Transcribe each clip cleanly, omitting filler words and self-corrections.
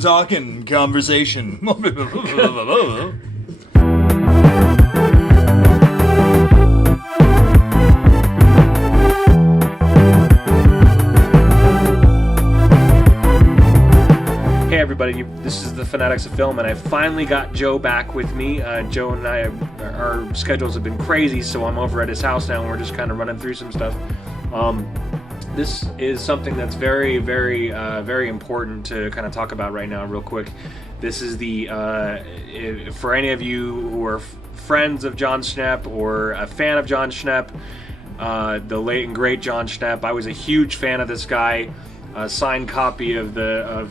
Talking conversation. Hey everybody, this is the Fanatics of Film, and I finally got Joe back with me. Joe and I, our schedules have been crazy, so I'm over at his house now, and we're just kind of running through some stuff. This is something that's very, very important to kind of talk about right now, real quick. This is the, for any of you who are friends of Jon Schnepp or a fan of Jon Schnepp, the late and great Jon Schnepp. I was a huge fan of this guy. A signed copy of the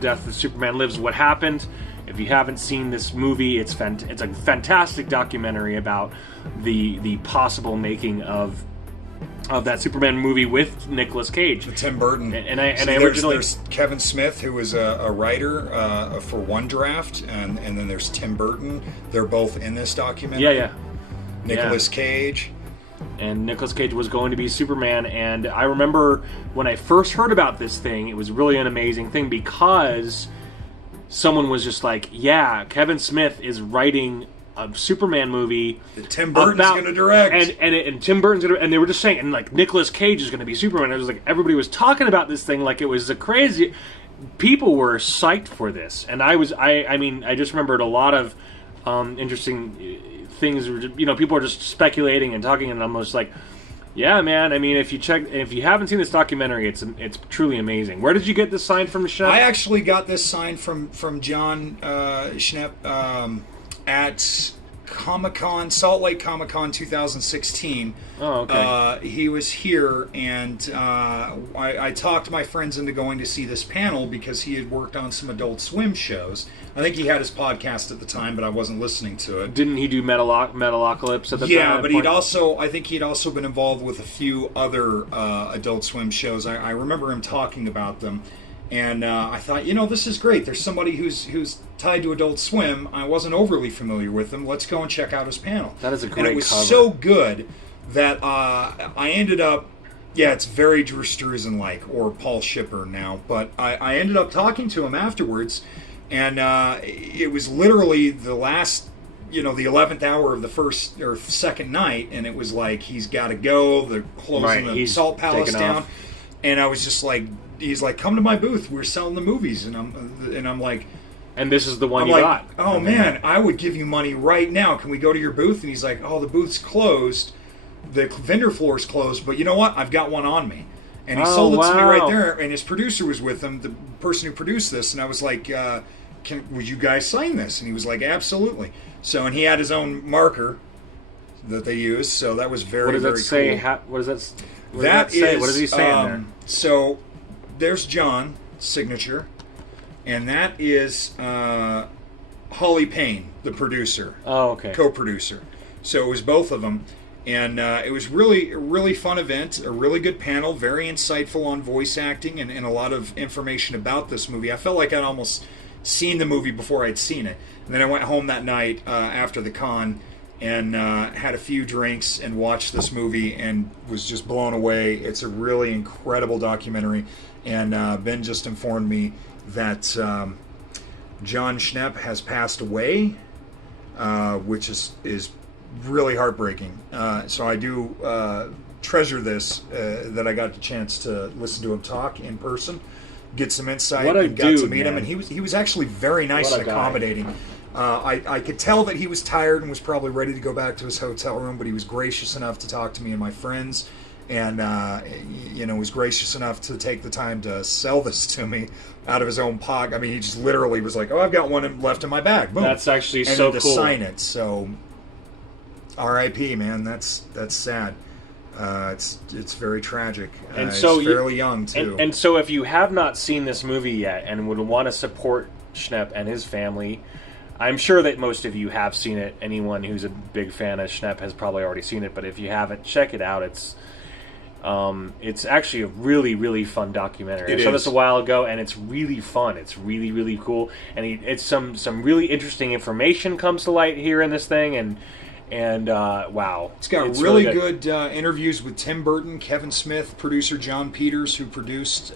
Death of Superman Lives. What happened? If you haven't seen this movie, it's a fantastic documentary about the possible making of that Superman movie with Nicolas Cage. Tim Burton. And I originally there's Kevin Smith, who was a writer for one draft, and then there's Tim Burton. They're both in this documentary. Yeah. Nicolas Cage. And Nicolas Cage was going to be Superman, and I remember when I first heard about this thing, it was really an amazing thing because someone was just like, yeah, Kevin Smith is writing a Superman movie that Tim Burton's going to direct. And Tim Burton's going to, and they were just saying, and like Nicolas Cage is going to be Superman. It was like everybody was talking about this thing like it was a crazy. People were psyched for this, and I just remembered a lot of interesting things. People are just speculating and talking, and I'm just like, yeah, man. I mean, if you haven't seen this documentary, it's truly amazing. Where did you get this sign from, Schnepp? I actually got this sign from Jon Schnepp at Comic-Con, Salt Lake Comic-Con 2016. Oh, okay. He was here, and I talked my friends into going to see this panel because he had worked on some Adult Swim shows. I think he had his podcast at the time, but I wasn't listening to it. Didn't he do Metalocalypse at the time? Yeah, but I think he'd also been involved with a few other Adult Swim shows. I remember him talking about them. And I thought, this is great. There's somebody who's tied to Adult Swim. I wasn't overly familiar with him. Let's go and check out his panel. That is a great cover. And it was cover. So good that I ended up, it's very Drew Struzan-like, or Paul Shipper now, but I ended up talking to him afterwards, and it was literally the last, the 11th hour of the first or second night, and it was like, he's got to go, they're closing the Salt Palace down, off. And I was just like, he's like, come to my booth. We're selling the movies, and I'm like, and this is the one you got. Oh man, I would give you money right now. Can we go to your booth? And he's like, oh, the booth's closed. The vendor floor's closed. But you know what? I've got one on me. And he sold it to me right there. And his producer was with him, the person who produced this. And I was like, would you guys sign this? And he was like, absolutely. So, and he had his own marker that they used. So that was very, very cool. What does that say? What does he say in there? So there's John's signature, and that is Holly Payne, the producer. Oh, okay. Co-producer. So it was both of them, and it was really a really fun event, a really good panel, very insightful on voice acting and a lot of information about this movie. I felt like I'd almost seen the movie before I'd seen it. And then I went home that night after the con and had a few drinks and watched this movie and was just blown away. It's a really incredible documentary. And Ben just informed me that Jon Schnepp has passed away, which is really heartbreaking. So I do treasure this, that I got the chance to listen to him talk in person, get some insight, and got to meet him. And he was actually very nice and accommodating. I could tell that he was tired and was probably ready to go back to his hotel room, but he was gracious enough to talk to me and my friends, and was gracious enough to take the time to sell this to me out of his own pocket. I mean, he just literally was like, "Oh, I've got one left in my bag." Boom. That's actually and so to cool. sign it. So, R.I.P. Man, that's sad. It's very tragic. And so he's fairly young too. And so, if you have not seen this movie yet and would want to support Schnepp and his family, I'm sure that most of you have seen it. Anyone who's a big fan of Schnepp has probably already seen it. But if you haven't, check it out. It's actually a really, really fun documentary. I saw this a while ago, and it's really fun. It's really, really cool, and it's some really interesting information comes to light here in this thing, and And wow, It's got really good interviews with Tim Burton, Kevin Smith, producer John Peters, who produced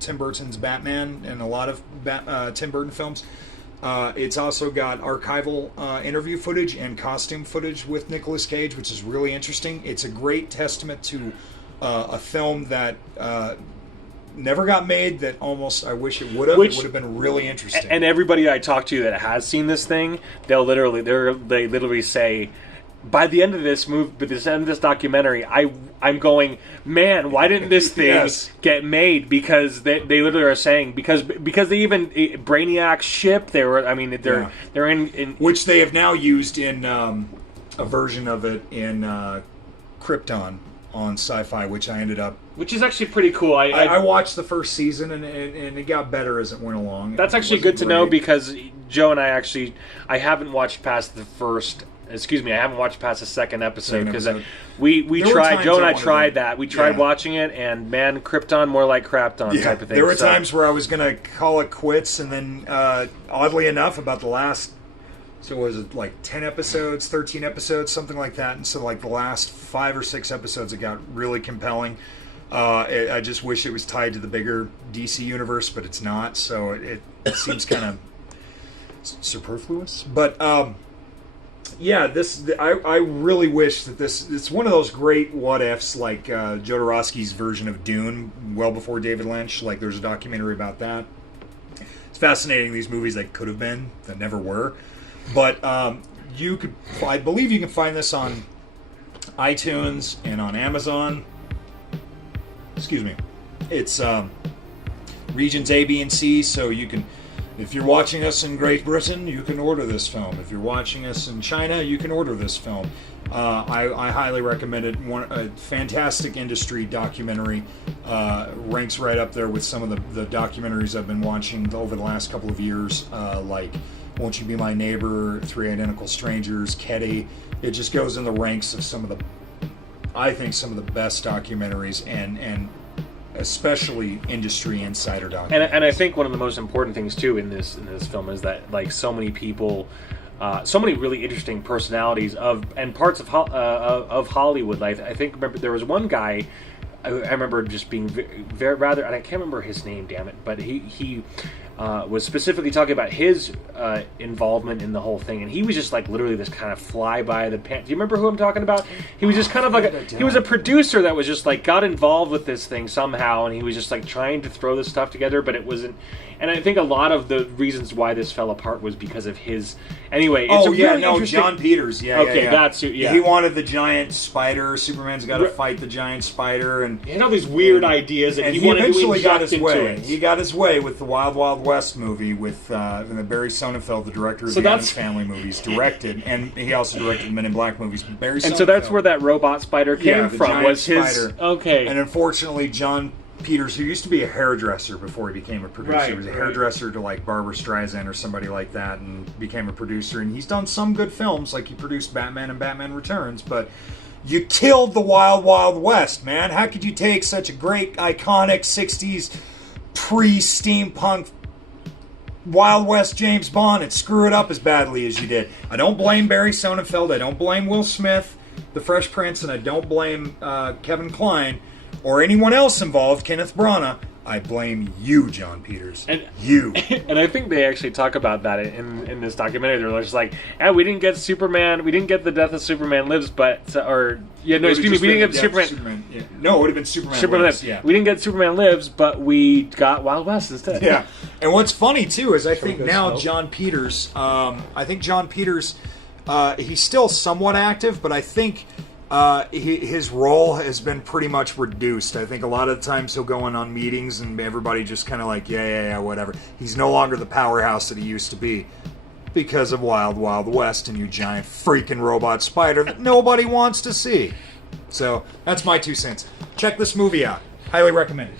Tim Burton's Batman and a lot of Tim Burton films. It's also got archival interview footage and costume footage with Nicolas Cage, which is really interesting. It's a great testament to a film that never got made, that almost I wish it would have. It would have been really interesting. And everybody I talk to that has seen this thing, they literally say, by the end of this documentary, I'm going, man, why didn't this thing get made? Because they literally are saying because they even Brainiac's ship, they're in which they have now used in a version of it in Krypton on Sci-Fi, which is actually pretty cool. I watched the first season and it got better as it went along. That's actually good to know, because Joe and I haven't watched past the first. Excuse me, I haven't watched past the second episode because we tried. Joe and I tried that. We tried watching it, and man, Krypton more like Crapton type of thing. There were times where I was going to call it quits, and then oddly enough, about the last, so was it like 10 episodes, 13 episodes, something like that, and so like the last 5 or 6 episodes, it got really compelling. I just wish it was tied to the bigger DC universe, but it's not, so it seems kind of superfluous. But yeah, I really wish that it's one of those great what ifs, like Jodorowsky's version of Dune, well before David Lynch. Like, there's a documentary about that. It's fascinating, these movies that could have been, that never were. But I believe you can find this on iTunes and on Amazon. Excuse me. It's regions A, B, and C, so you can. If you're watching us in Great Britain, you can order this film. If you're watching us in China, you can order this film. I highly recommend it. A fantastic industry documentary. Ranks right up there with some of the documentaries I've been watching over the last couple of years, like Won't You Be My Neighbor, Three Identical Strangers, Ketty. It just goes in the ranks of some of the best documentaries, and especially industry insider documentaries. And I think one of the most important things too in this film is that, like, so many people, so many really interesting personalities and parts of Hollywood. Like, I think, remember, there was one guy I remember just being very rather, and I can't remember his name, damn it, but he was specifically talking about his involvement in the whole thing, and he was just like literally this kind of fly by the pan. Do you remember who I'm talking about? He was just kind of like he was a producer that was just like got involved with this thing somehow, and he was just like trying to throw this stuff together, but it wasn't. And I think a lot of the reasons why this fell apart was because of his. Anyway, it's Jon Peters. That's He wanted the giant spider. Superman's got to fight the giant spider, and he had all these weird ideas, and he wanted eventually to got his into way. it. He got his way with the Wild Wild West movie with Barry Sonnenfeld, the director of the Addams Family movies, directed, and he also directed the Men in Black movies. Barry Sonnenfeld, so that's where that robot spider came from. Was his spider. Okay? And unfortunately, Jon Peters, who used to be a hairdresser before he became a producer, he was a hairdresser to like Barbara Streisand or somebody like that, and became a producer. And he's done some good films, like he produced Batman and Batman Returns, but you killed the Wild Wild West, man. How could you take such a great, iconic 60s pre-steampunk Wild West James Bond and screw it up as badly as you did? I don't blame Barry Sonnenfeld, I don't blame Will Smith, The Fresh Prince, and I don't blame Kevin Kline or anyone else involved, Kenneth Branagh. I blame you, Jon Peters. You. And I think they actually talk about that in this documentary. They're just like, we didn't get Superman, we didn't get the death of Superman Lives, we didn't get Superman. No, it would have been Superman Lives. Yeah. We didn't get Superman Lives, but we got Wild West instead. Yeah. And what's funny, too, is I think now Jon Peters, he's still somewhat active, but I think his role has been pretty much reduced. I think a lot of the times he'll go in on meetings and everybody just kind of like, yeah, whatever. He's no longer the powerhouse that he used to be because of Wild Wild West and you giant freaking robot spider that nobody wants to see. So that's my 2 cents. Check this movie out. Highly recommended.